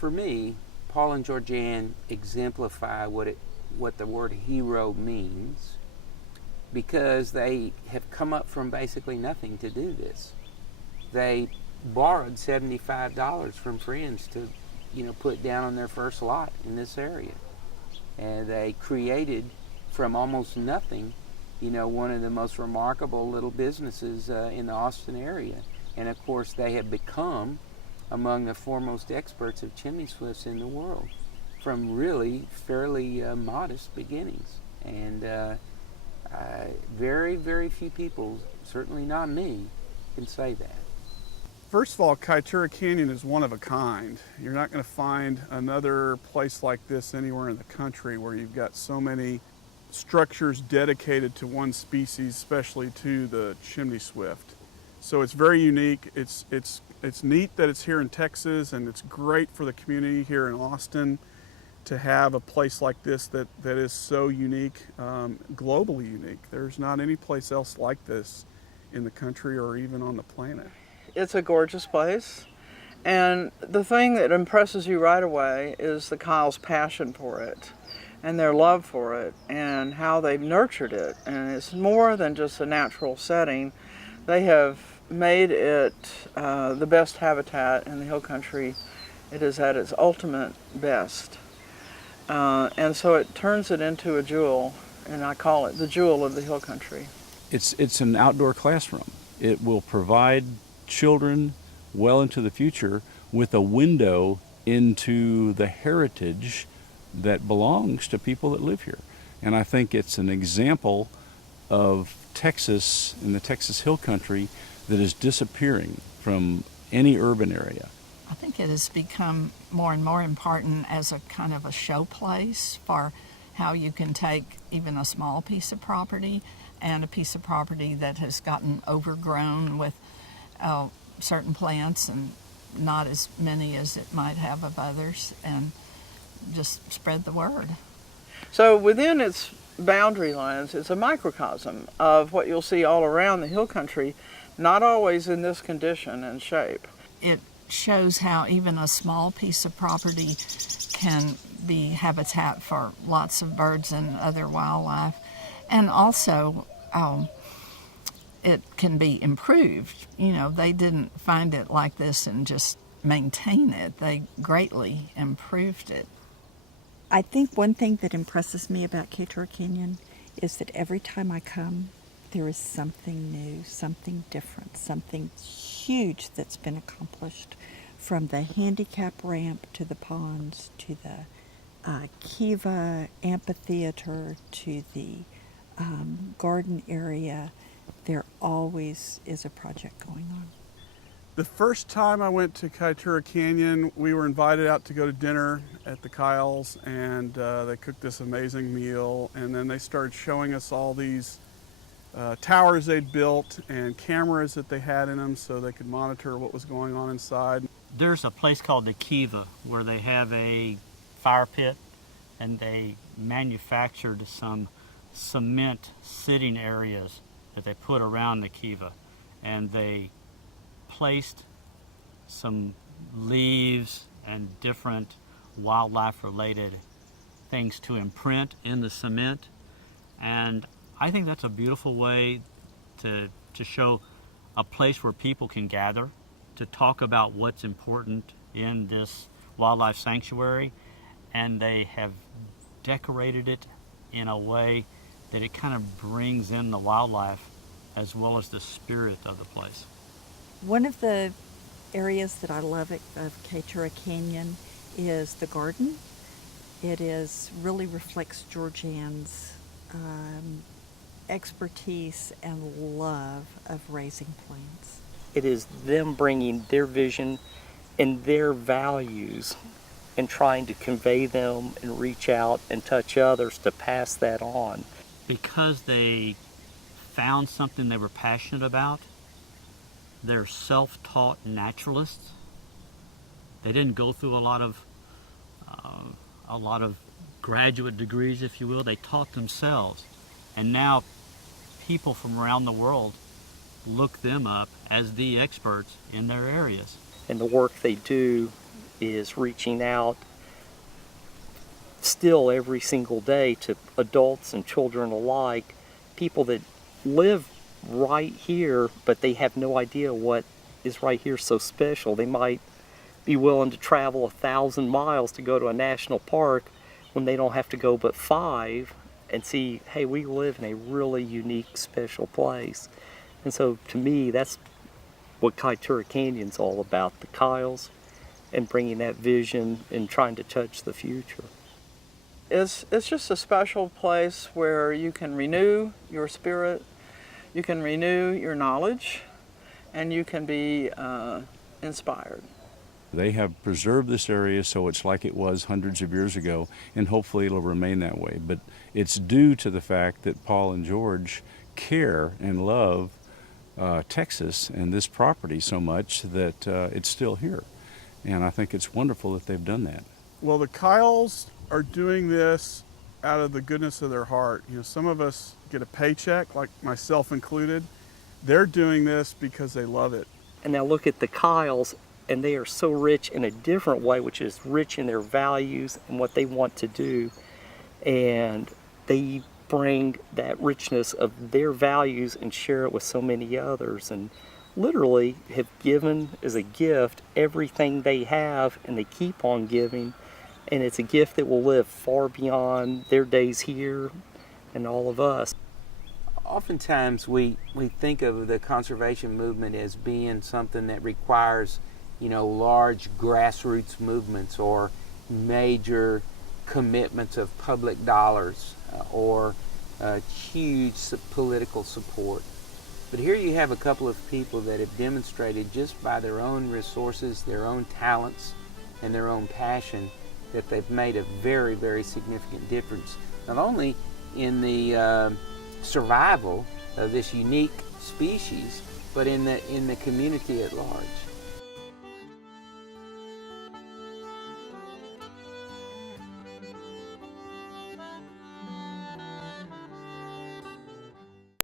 for me, Paul and Georgianne exemplify what the word hero means, because they have come up from basically nothing to do this. They borrowed $75 from friends to, put down on their first lot in this area. And they created from almost nothing, one of the most remarkable little businesses in the Austin area. And of course, they have become among the foremost experts of chimney swifts in the world from really fairly modest beginnings. And very, very few people, certainly not me, can say that. First of all, Kaietura Canyon is one of a kind. You're not going to find another place like this anywhere in the country where you've got so many structures dedicated to one species, especially to the chimney swift. So it's very unique. It's neat that it's here in Texas, and it's great for the community here in Austin to have a place like this that is so unique, globally unique. There's not any place else like this in the country or even on the planet. It's a gorgeous place, and the thing that impresses you right away is the Kyle's passion for it and their love for it and how they've nurtured it. And it's more than just a natural setting. They have made it the best habitat in the hill country. It is at its ultimate best. And so it turns it into a jewel, and I call it the jewel of the hill country. It's an outdoor classroom. It will provide children well into the future with a window into the heritage that belongs to people that live here. And I think it's an example of Texas and the Texas Hill Country that is disappearing from any urban area. I think it has become more and more important as a kind of a show place for how you can take even a small piece of property and a piece of property that has gotten overgrown with certain plants and not as many as it might have of others, and just spread the word. So within its boundary lines, it's a microcosm of what you'll see all around the hill country, not always in this condition and shape. It shows how even a small piece of property can be habitat for lots of birds and other wildlife, and also it can be improved. They didn't find it like this and just maintain it. They greatly improved it. I think one thing that impresses me about Kaietura Canyon is that every time I come, there is something new, something different, something huge that's been accomplished, from the handicap ramp to the ponds to the Kiva amphitheater to the garden area. There always is a project going on. The first time I went to Kaietura Canyon, we were invited out to go to dinner at the Kyle's, and they cooked this amazing meal, and then they started showing us all these towers they'd built and cameras that they had in them so they could monitor what was going on inside. There's a place called the Kiva where they have a fire pit, and they manufactured some cement sitting areas that they put around the Kiva, and they placed some leaves and different wildlife related things to imprint in the cement. And I think that's a beautiful way to show a place where people can gather to talk about what's important in this wildlife sanctuary, and they have decorated it in a way that it kind of brings in the wildlife as well as the spirit of the place. One of the areas that I love of Kaietura Canyon is the garden. It really reflects Georgianne's expertise and love of raising plants. It is them bringing their vision and their values and trying to convey them and reach out and touch others to pass that on. Because they found something they were passionate about, they're self-taught naturalists. They didn't go through a lot of graduate degrees, if you will. They taught themselves, and now people from around the world look them up as the experts in their areas. And the work they do is reaching out still every single day to adults and children alike, people that live right here, but they have no idea what is right here so special. They might be willing to travel 1,000 miles to go to a national park when they don't have to go but 5 and see, hey, we live in a really unique, special place. And so to me, that's what Kaietura Canyon's all about, the Kyles, and bringing that vision and trying to touch the future. It's just a special place where you can renew your spirit, you can renew your knowledge, and you can be inspired. They have preserved this area so it's like it was hundreds of years ago, and hopefully it'll remain that way. But it's due to the fact that Paul and George care and love Texas and this property so much that it's still here. And I think it's wonderful that they've done that. Well, the Kyles are doing this out of the goodness of their heart. You know, some of us get a paycheck, like myself included. They're doing this because they love it. And now look at the Kyles, and they are so rich in a different way, which is rich in their values and what they want to do. And they bring that richness of their values and share it with so many others, and literally have given as a gift everything they have, and they keep on giving. And it's a gift that will live far beyond their days here and all of us. Oftentimes we think of the conservation movement as being something that requires, large grassroots movements or major commitments of public dollars or huge political support. But here you have a couple of people that have demonstrated just by their own resources, their own talents, and their own passion that they've made a very, very significant difference, not only in the survival of this unique species, but in the community at large.